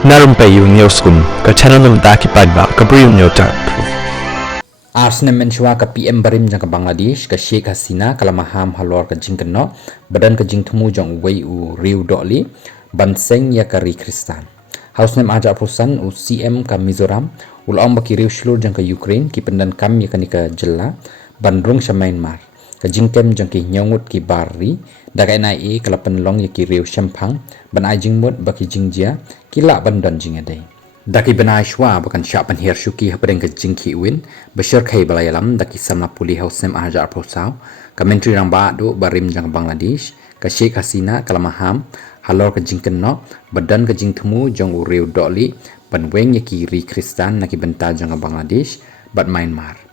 Narumpayu Newskum, ke channel ng Daki Padba, ke Brium Newtar. Arsene menshwa ke PM Barim jang ke Bangladesh ke Sheikh Hasina kalamaham halor ke jingkeno badan ke jingtemu jang wei u riu doli banseng ya ke ri Kristan. Hausnem aja perusahaan u CM ke Mizoram ulang baki riu shlur jang ke Ukraine ki pendan kam ya ke ni ke jela bandrung sa Myanmar ke jingkem jang ki nyongut ki bari daga NIA ke penlong ya ki riu Shempang ban ajing mut baki jingjia ki la bandan jingadai. Daki benai shwa bukan syapan her syuki hapadeng ke jingki win besyar kai balayalam daki sama puli hausem ajar prosau ke menteri rang baadu barim jang Bangladesh ke Sheikh Hasina kalamaham halor ke jingken no badan ke jingtemu jang uriu doli ban weng ya kiri Kristan naki benta jang Bangladesh bat Myanmar.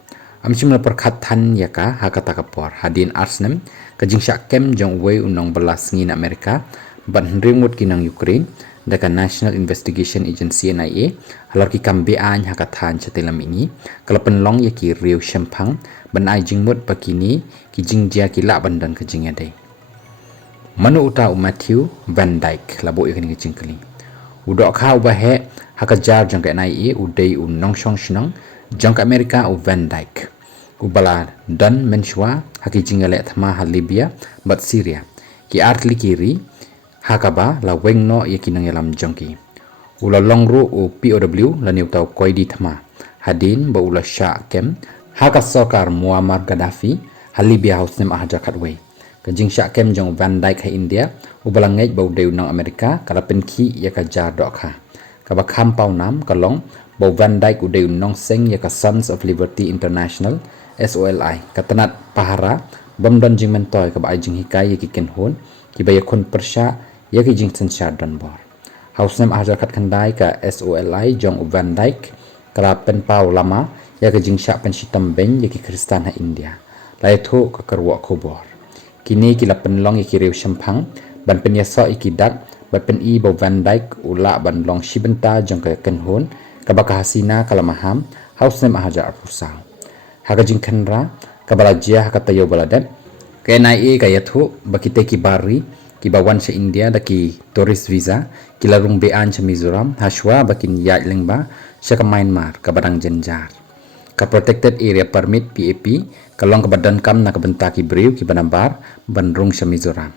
Amchim la perkhatan ya ka hakata kapor hadin arsnem ke jing syakem jang wei unong belas ngin Amerika ban ringmut kinang Ukraine dekat National Investigation Agency NIA halar ki kambean hakatan chatelam ini kalau penlong ya ki riu Shempang ban ai jingmut bakini ki jingjia ki la bandan ke jingade manu uta Matthew Van Dyke labo ikani ke jingkali udok kha ubahe hakajar jang ke NIA udai unong shong shnong jang ke Amerika u Van Dyke ubala dan menshwa haki jingale thma ha Libya bat Syria ki artli kiri hakaba la wengno yakinang yalam jongki ula longru u POW la niutau koidi thama hadin ba ula sha kem haka sokar Muammar Gaddafi halibia hausnem ahaja katwe kajing sha kem jong Van Dyke ha India ubala ngej ba udeu nang Amerika kala penki yaka jar dokha kaba khampau nam kalong ba Van Dyke udeu nong seng yaka Sons of Liberty International SOLI katanat pahara bamdan jing mentoy kaba ajing hikai yaki kenhon kibaya kon persya yaki jing sensar dan bor hausnem ajar kat kandai ka SOLI jong Van Dyke kala pen pau lama yaki jing syak pen sitam ben yaki Kristan ha India lai thu ka karwa khobor kini kila penlong yaki riu Shempang ban pen yaso iki dak ban pen i bo Van Dyke ula ban long shibenta jong ka kenhon ka baka hasina kala maham hausnem ajar pusau haga jing khandra ka balajia hakata yo baladat ka NIA ka yathu bakite ki bari ki bawan sa India daki tourist visa kila rung bean sa Mizoram haswa bakin yat lengba sa ka Myanmar ka badang jenjar ka protected area permit PAP kalong ka badan kam na kabenta ki briu ki banambar bandrung sa Mizoram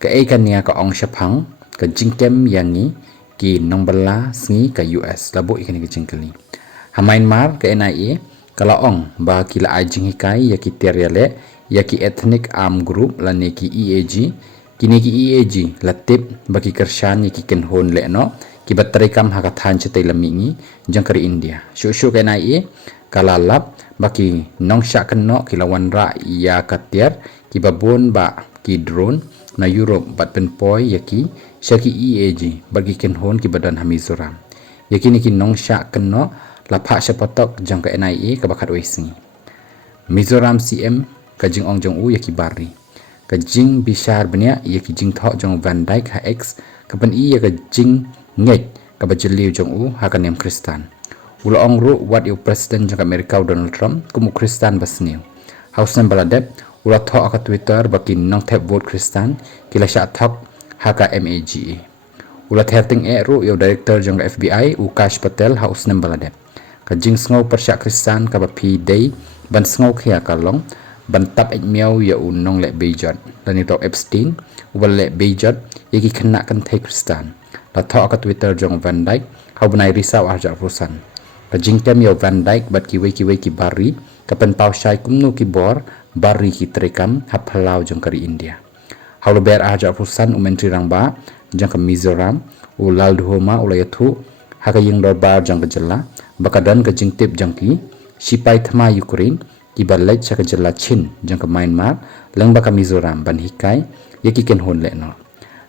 ka kan niya ka ong Shempang ka jingkem yangi ki nongbala sngi ka US labo ikan ki jingkali ha Myanmar ka NIA kala ong ba kila ajing hikai yaki teriale yaki ethnic armed group la neki EAG kini ki EAG latip baki kershan ki kenhon lekno ki batarikam hakathan chetai lamingi jangkari India shushu kena NIA kalalap baki nongsha kenno ki lawan ra ya katiar ki babon ba ki drone na Europe bat penpoi yaki shaki EAG bagi kenhon ki badan Mizoram yakini ki nongsha kenno lapha shapatok jangka NIA ka bakat oisni Mizoram CM kajing ong jong u yaki bari kajing bishar benya yaki jing thok jong Van Dyke ha X kapan i yaka jing ngej ka bajeliu jong u ha kanem Kristan ula ong ru wat yu president jong Amerika Donald Trump kumu Kristan basniu hausan baladep ula thok ka Twitter baki nong tap vote Kristan kila sya thok ha ka MAGA ula therting ru yu director jong FBI Ukash Patel hausnem baladep kajing sngo persya Kristan ka ba pi day ban sngo khia kalong bantap ek miau ya unong le bejot dan itu Epstein ubal le bejot yaki kena kan thai Kristan la thok ka Twitter jong Van Dyke hau benai risau ajar perusan ka jingkem ya Van Dyke bat ki weki bari ka pen pau shai kumnu ki bor bari ki trekam haphalau jong kari India hau le ber ajar perusan umentri rang ba jong ka Mizoram ulal dhoma ulayathu haka ying dorbar jong ka jella bakadan ka jingtip jong ki sipai thma Ukraine ki balaj sa kajala Chin jang ka Myanmar lang baka Mizoram ban hikai yaki kenhon lekno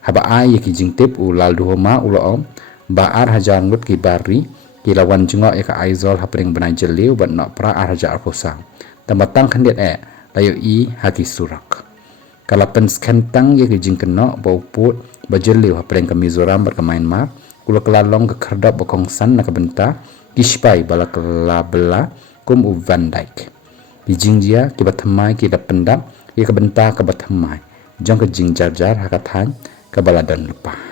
haba ai yaki jingtip ulal duhoma uloom baar hajar ngut ki bari ki lawan jungo yaka aizol hapring banai jeliu ban no pra ar hajar posang tamatang khandet layo i haki surak kalapen skentang yaki jingkeno bau put bajeliu hapring ka Mizoram bar ka Myanmar ulo kelalong ka khardap bakong san na kabenta kispai balakala bela kum u Van Dyke di jingjia ki bathamai ki dapendap ki kabenta ka bathamai jong ka jingjar jar hakathan ka baladan lupa